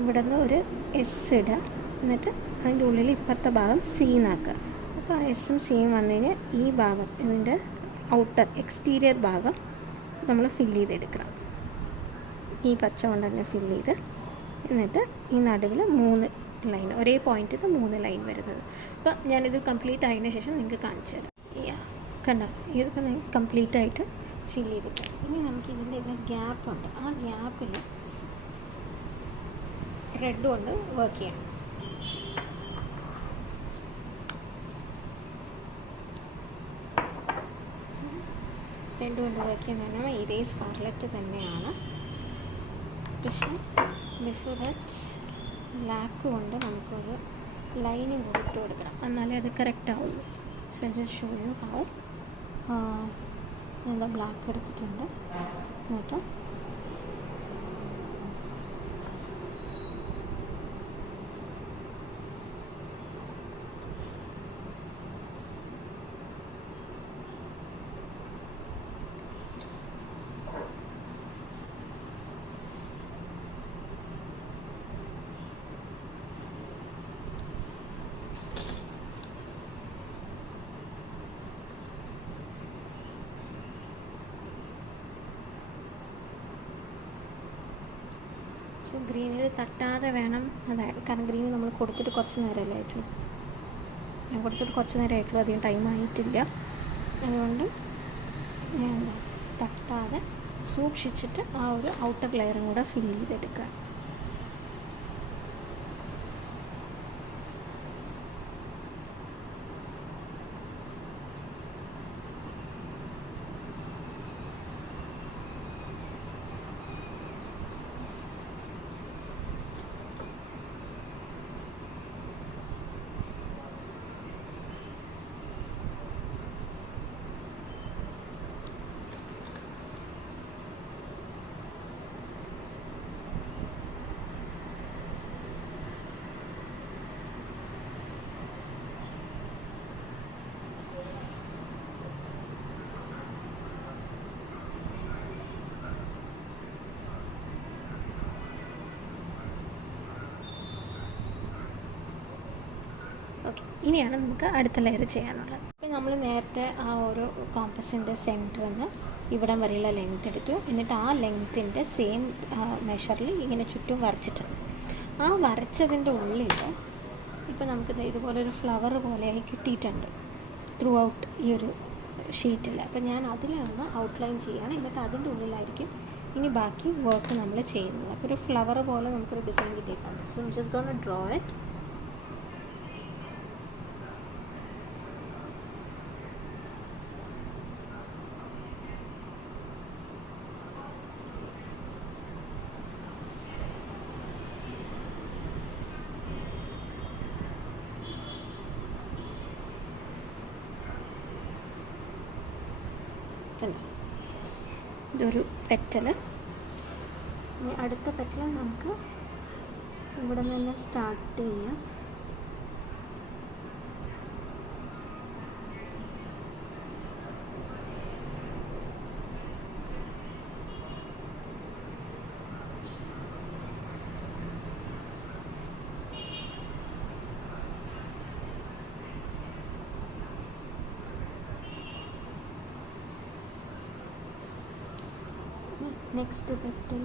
ഇവിടെ നിന്ന് ഒരു എസ് ഇടുക, എന്നിട്ട് അതിൻ്റെ ഉള്ളിൽ ഇപ്പുറത്തെ ഭാഗം സി എന്നാക്കുക. അപ്പോൾ ആ എസ്സും സിയും വന്നു കഴിഞ്ഞാൽ ഈ ഭാഗം ഇതിൻ്റെ ഔട്ടർ എക്സ്റ്റീരിയർ ഭാഗം നമ്മൾ ഫില്ല് ചെയ്തെടുക്കണം. ഈ പച്ച കൊണ്ട് തന്നെ ഫില്ല് ചെയ്ത്, എന്നിട്ട് ഈ നടുവിൽ 3 ലൈൻ, ഒരേ പോയിൻറ്റിൽ 3 ലൈൻ വരുന്നത്. അപ്പോൾ ഞാനിത് കംപ്ലീറ്റ് ആയതിനു ശേഷം നിങ്ങൾക്ക് കാണിച്ചു തരാം. കണ്ടോ, ഇതൊക്കെ നിങ്ങൾക്ക് കംപ്ലീറ്റ് ആയിട്ട് ഫില്ല് ചെയ്തിട്ട് ഇനി നമുക്ക് ഇതിൻ്റെ ഗ്യാപ്പുണ്ട്, ആ ഗ്യാപ്പിൽ റെഡ് കൊണ്ട് വർക്ക് ചെയ്യണം. റെഡ് കൊണ്ട് വർക്ക് ചെയ്യുന്ന ഇതേ സ്കാർലറ്റ് തന്നെയാണ്, പക്ഷേ ബിഫോർ ദാറ്റ് ബ്ലാക്ക് കൊണ്ട് നമുക്കൊരു ലൈനിങ് കൂടി ഇട്ട് കൊടുക്കണം, എന്നാലേ അത് കറക്റ്റ് ആവുള്ളൂ. So just show you how. എന്താ ബ്ലാക്ക് എടുത്തിട്ടുണ്ട്, എന്നിട്ട് ഗ്രീനിൽ തട്ടാതെ വേണം അതായത്, കാരണം ഗ്രീൻ നമ്മൾ കൊടുത്തിട്ട് കുറച്ച് നേരമല്ലേ ആയിട്ടുള്ളൂ. ഞാൻ കൊടുത്തിട്ട് കുറച്ച് നേരം ആയിട്ടുള്ളൂ, അധികം ടൈം ആയിട്ടില്ല. അതുകൊണ്ട് ഞാൻ തട്ടാതെ സൂക്ഷിച്ചിട്ട് ആ ഒരു ഔട്ടർ ലെയറും കൂടെ ഫില്ല് ചെയ്തെടുക്കുക. ഓക്കെ, ഇനിയാണ് നമുക്ക് അടുത്ത ലെയർ ചെയ്യാനുള്ളത്. അപ്പോൾ നമ്മൾ നേരത്തെ ആ ഓരോ കോമ്പസിൻ്റെ സെൻറ്ററിൽ നിന്ന് ഇവിടം വരെയുള്ള ലെങ്ത് എടുത്തു. എന്നിട്ട് ആ ലെങ്ത്തിൻ്റെ സെയിം മെഷറിൽ ഇങ്ങനെ ചുറ്റും വരച്ചിട്ടുണ്ട്. ആ വരച്ചതിൻ്റെ ഉള്ളിൽ ഇപ്പോൾ നമുക്കിത് ഇതുപോലൊരു ഫ്ലവർ പോലെയായി കിട്ടിയിട്ടുണ്ട് ത്രൂ ഔട്ട് ഈ ഒരു ഷീറ്റിൽ. അപ്പോൾ ഞാൻ അതിലൊന്ന് ഔട്ട്ലൈൻ ചെയ്യുകയാണ്. എന്നിട്ട് അതിൻ്റെ ഉള്ളിലായിരിക്കും ഇനി ബാക്കി വർക്ക് നമ്മൾ ചെയ്യുന്നത്. അപ്പോൾ ഒരു ഫ്ലവർ പോലെ നമുക്കൊരു ഡിസൈൻ കിട്ടിയിട്ടുണ്ട്. So I'm just gonna draw it. ഇതൊരു പെറ്റൽ. ഇനി അടുത്ത പെറ്റൽ നമുക്ക് ഇവിടെ നിന്ന് സ്റ്റാർട്ട് ചെയ്യാം. നെക്സ്റ്റ് പെറ്റൽ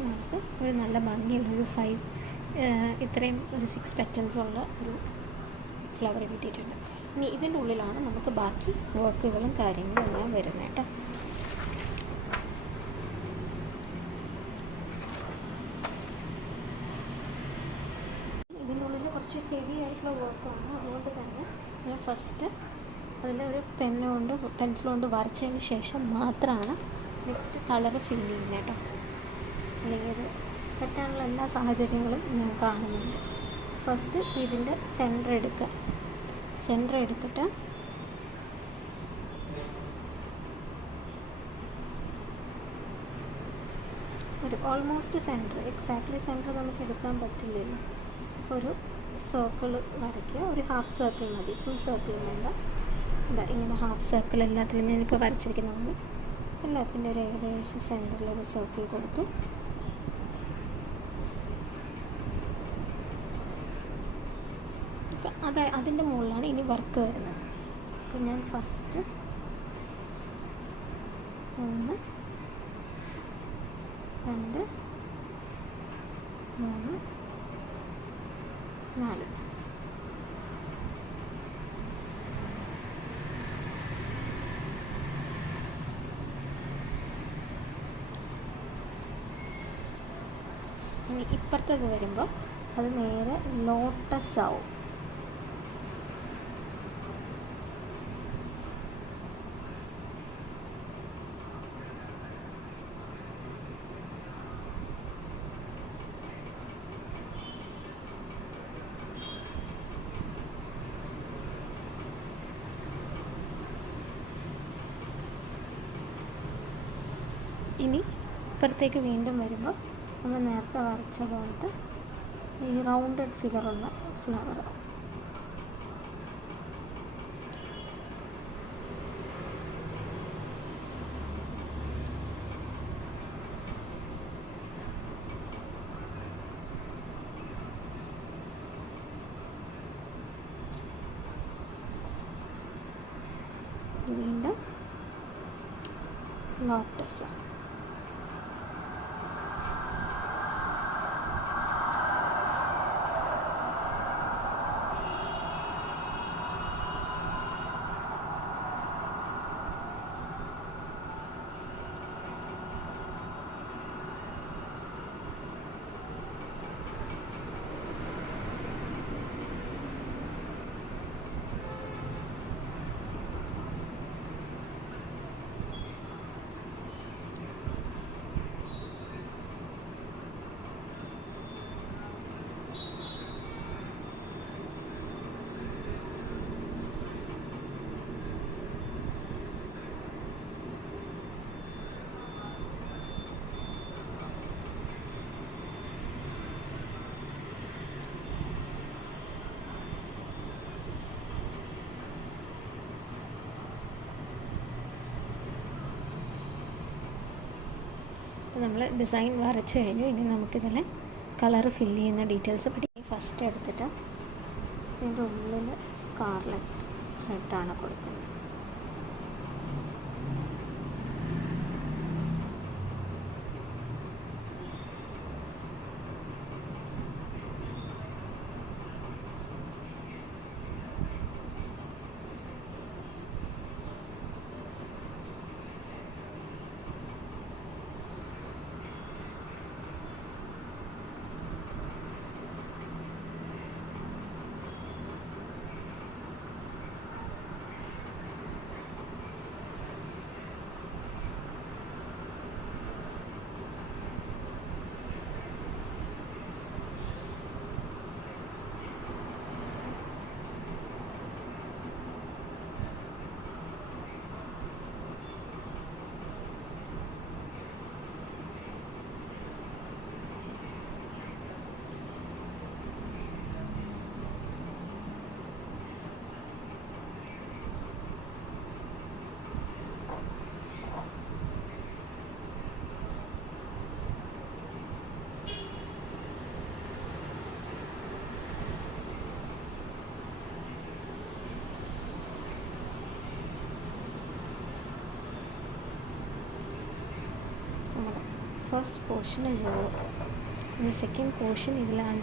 നമുക്ക് ഒരു നല്ല ഭംഗിയുള്ള ഒരു ഇത്രയും ഒരു 6 പെറ്റൽസ് ഉള്ള ഒരു ഫ്ലവർ കിട്ടിയിട്ടുണ്ട്. ഇനി ഇതിൻ്റെ ഉള്ളിലാണ് നമുക്ക് ബാക്കി വർക്കുകളും കാര്യങ്ങളും എല്ലാം വരുന്നത് കേട്ടോ. ഇതിനുള്ളിൽ കുറച്ച് ഹെവി ആയിട്ടുള്ള വർക്കാണ്. അതുകൊണ്ട് തന്നെ ഞാൻ ഫസ്റ്റ് അതിലൊരു പെൻസിൽ കൊണ്ട് വരച്ചതിന് ശേഷം മാത്രമാണ് നെക്സ്റ്റ് കളർ ഫില്ല് ചെയ്യുന്നത് കേട്ടോ. അല്ലെങ്കിൽ അത് പറ്റാനുള്ള എല്ലാ സാഹചര്യങ്ങളും ഞാൻ കാണുന്നുണ്ട്. ഫസ്റ്റ് ഇതിൻ്റെ സെൻറ്റർ എടുക്കുക. സെൻറ്റർ എടുത്തിട്ട് ഒരു ഓൾമോസ്റ്റ് സെൻറ്റർ, എക്സാക്ട്ലി സെൻറ്റർ നമുക്ക് എടുക്കാൻ പറ്റില്ലല്ലോ. ഒരു സർക്കിൾ വരയ്ക്കുക. ഒരു ഹാഫ് സർക്കിൾ മതി, ഫുൾ സർക്കിൾ വേണ്ട. ഇതാ ഇങ്ങനെ ഹാഫ് സർക്കിൾ എല്ലാത്തിലും ഞാനിപ്പോൾ വരച്ചിരിക്കുന്നത് എല്ലാത്തിൻ്റെ ഒരു ഏകദേശം സെൻറ്ററിലൊരു സർക്കിൾ കൊടുത്തു. അതിൻ്റെ മുകളിലാണ് ഇനി വർക്ക് വരുന്നത്. അപ്പോൾ ഞാൻ ഫസ്റ്റ് 1 2 3 4 ഇനി ഇപ്പുറത്തേക്ക് വരുമ്പോൾ അത് നേരെ ലോട്ടസ് ആവും. ഇനി ഇപ്പുറത്തേക്ക് വീണ്ടും വരുമ്പോൾ നമ്മൾ നേരത്തെ വരച്ച പോലത്തെ ഈ റൗണ്ടഡ് ഫിഗറുള്ള ഫ്ലവർ. വീണ്ടും ലോട്ടസ്. നമ്മൾ ഡിസൈൻ വരച്ച് കഴിഞ്ഞു. ഇനി നമുക്കിതിൽ കളർ ഫില്ല് ചെയ്യുന്ന ഡീറ്റെയിൽസ് പഠിക്കാം. ഫസ്റ്റ് എടുത്തിട്ട് ഇതിൻ്റെ ഉള്ളിൽ സ്കാർലറ്റ് റെഡാണ് കൊടുക്കുന്നത്. First portion is over. the second portion ഇതിലാണ്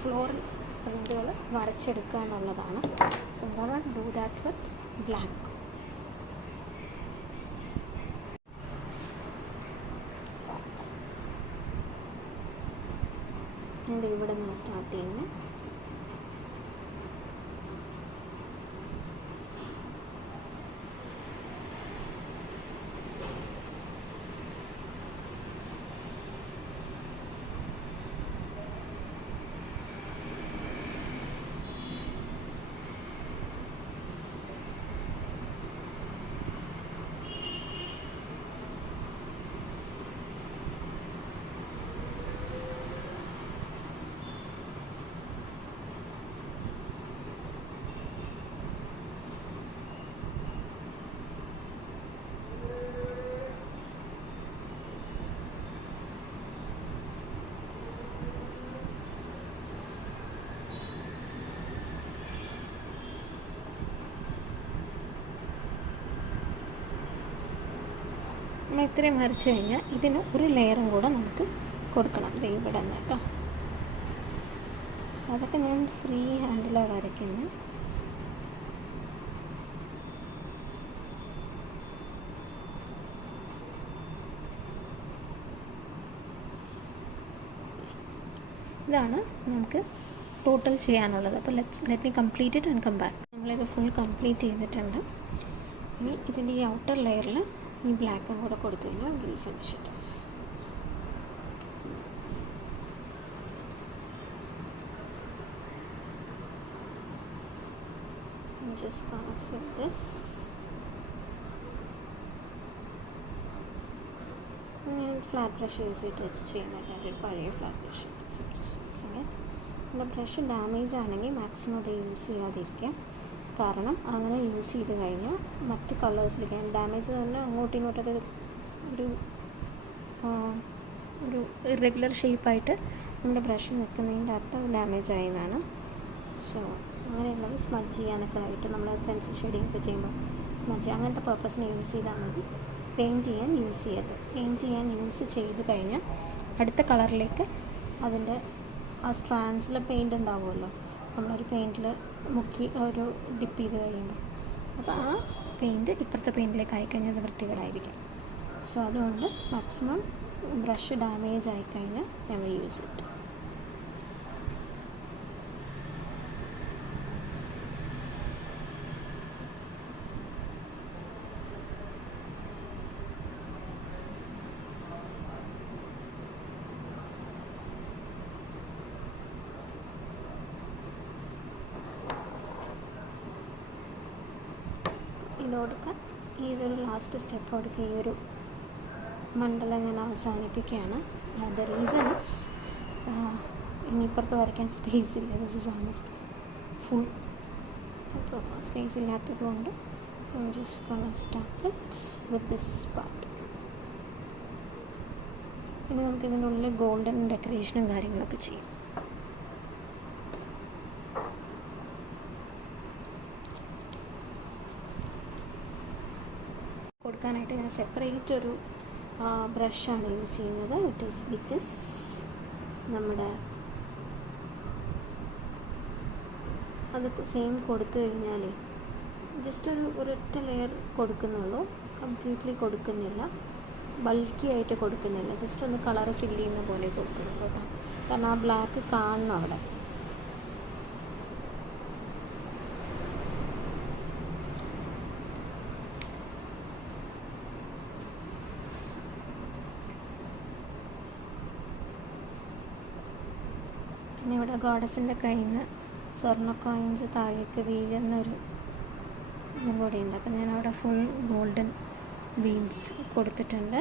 ഫ്ലോറൽ പ്രിൻ്റുകൾ വരച്ചെടുക്കുക എന്നുള്ളതാണ്. സോ നമ്മൾ ഡു ദാറ്റ് വിത്ത് ബ്ലാക്ക്. ഇത് ഇവിടെ നിന്ന് സ്റ്റാർട്ട് ചെയ്യുന്നത്. നമ്മൾ ഇത്രയും വരച്ച് കഴിഞ്ഞാൽ ഇതിന് ഒരു ലെയറും കൂടെ നമുക്ക് കൊടുക്കണം. ഇത് ഇവിടെ നിന്ന് കേട്ടോ. അതൊക്കെ ഞാൻ ഫ്രീ ഹാൻഡിലാണ് വരയ്ക്കുന്നത്. ഇതാണ് നമുക്ക് ടോട്ടൽ ചെയ്യാനുള്ളത്. അപ്പോൾ let me complete it and come back. നമ്മളിത് ഫുൾ കംപ്ലീറ്റ് ചെയ്തിട്ടുണ്ട്. ഇനി ഇതിൻ്റെ ഈ ഔട്ടർ ലെയറിൽ ഈ ബ്ലാക്കും കൂടെ കൊടുത്തു കഴിഞ്ഞാൽ will finish it. just gonna fill this. Flat brush use ചെയ്തിട്ട് ചെയ്യുന്നതിനായിട്ട് ഒരു പഴയ ഫ്ലാറ്റ് ബ്രഷ് പിന്നെ ബ്രഷ് ഡാമേജ് ആണെങ്കിൽ മാക്സിമം അത് യൂസ് ചെയ്യാതിരിക്കുക. കാരണം അങ്ങനെ യൂസ് ചെയ്ത് കഴിഞ്ഞാൽ മറ്റ് കളേഴ്സിലേക്ക് ഡാമേജ് തന്നെ അങ്ങോട്ടും ഇങ്ങോട്ടൊക്കെ ഒരു ഇറഗുലർ ഷേപ്പായിട്ട് നമ്മുടെ ബ്രഷ് നിൽക്കുന്നതിൻ്റെ അർത്ഥം ഡാമേജ് ആയെന്നാണ്. സോ അങ്ങനെയുള്ളത് സ്മഡ്ജ് ചെയ്യാനൊക്കെ ആയിട്ട് നമ്മൾ പെൻസിൽ ഷെയ്ഡിങ് ഒക്കെ ചെയ്യുമ്പോൾ സ്മഡ്ജ് അങ്ങനത്തെ പർപ്പസിന് യൂസ് ചെയ്താൽ മതി. പെയിൻറ്റ് ചെയ്യാൻ യൂസ് ചെയ്യരുത്. പെയിൻറ്റ് ചെയ്യാൻ യൂസ് ചെയ്ത് കഴിഞ്ഞാൽ അടുത്ത കളറിലേക്ക് അതിൻ്റെ ആ സ്ട്രാൻഡ്സിൽ പെയിൻറ്റ് ഉണ്ടാവുമല്ലോ, നമ്മളൊരു പെയിൻറ്റിൽ മുക്കി ഒരു ഡിപ്പ് ചെയ്ത് കഴിയുമ്പോൾ അപ്പോൾ ആ പെയിൻറ്റ് ഇപ്പുറത്തെ പെയിൻറ്റിലേക്ക് ആയിക്കഴിഞ്ഞാൽ അത് വൃത്തികേടായിരിക്കും. സോ അതുകൊണ്ട് മാക്സിമം ബ്രഷ് ഡാമേജ് ആയിക്കഴിഞ്ഞാൽ ഞങ്ങൾ യൂസ് ചെയ്തിട്ട് ഇത് കൊടുക്കാൻ ഇതൊരു ലാസ്റ്റ് സ്റ്റെപ്പ് കൊടുക്കുക. ഈ ഒരു മണ്ഡലം ഞാൻ അവസാനിപ്പിക്കുകയാണ്. ദ റീസൺ ഇസ് ഇനിയിപ്പുറത്ത് വരയ്ക്കാൻ സ്പേസ് ഇല്ല. This is almost full. അപ്പോൾ സ്പേസ് ഇല്ലാത്തത് കൊണ്ട് I'm just gonna start it with this part. ഇനി നമുക്ക് ഇതിൻ്റെ ഉള്ളിൽ ഗോൾഡൻ ഡെക്കറേഷനും കാര്യങ്ങളൊക്കെ ചെയ്യും. കൊടുക്കാനായിട്ട് ഞാൻ സെപ്പറേറ്റ് ഒരു ബ്രഷാണ് യൂസ് ചെയ്യുന്നത്. ഇറ്റ് ഈസ് ബിക്കോസ് നമ്മുടെ അത് സെയിം കൊടുത്തു കഴിഞ്ഞാൽ ജസ്റ്റ് ഒരൊറ്റ ലെയർ കൊടുക്കുന്നുള്ളൂ, കംപ്ലീറ്റ്ലി കൊടുക്കുന്നില്ല, ബൾക്കി ആയിട്ട് കൊടുക്കുന്നില്ല, ജസ്റ്റ് ഒന്ന് കളർ ഫില്ല് ചെയ്യുന്ന പോലെ കൊടുക്കുന്നുള്ളൂ കേട്ടോ. കാരണം ആ ബ്ലാക്ക് കാണണം അവിടെ. പിന്നെ ഇവിടെ ഗോഡസിൻ്റെ കയ്യിൽ നിന്ന് സ്വർണ്ണ കോയിൻസ് താഴേക്ക് വീഴുന്നൊരു ഇതും കൂടിയുണ്ട്. അപ്പം ഞാൻ അവിടെ ഫുൾ ഗോൾഡൻ ബീൻസ് കൊടുത്തിട്ടുണ്ട്.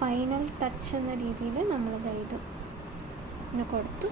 ഫൈനൽ ടച്ച് എന്ന രീതിയിൽ നമ്മളിത് കൊടുത്തു.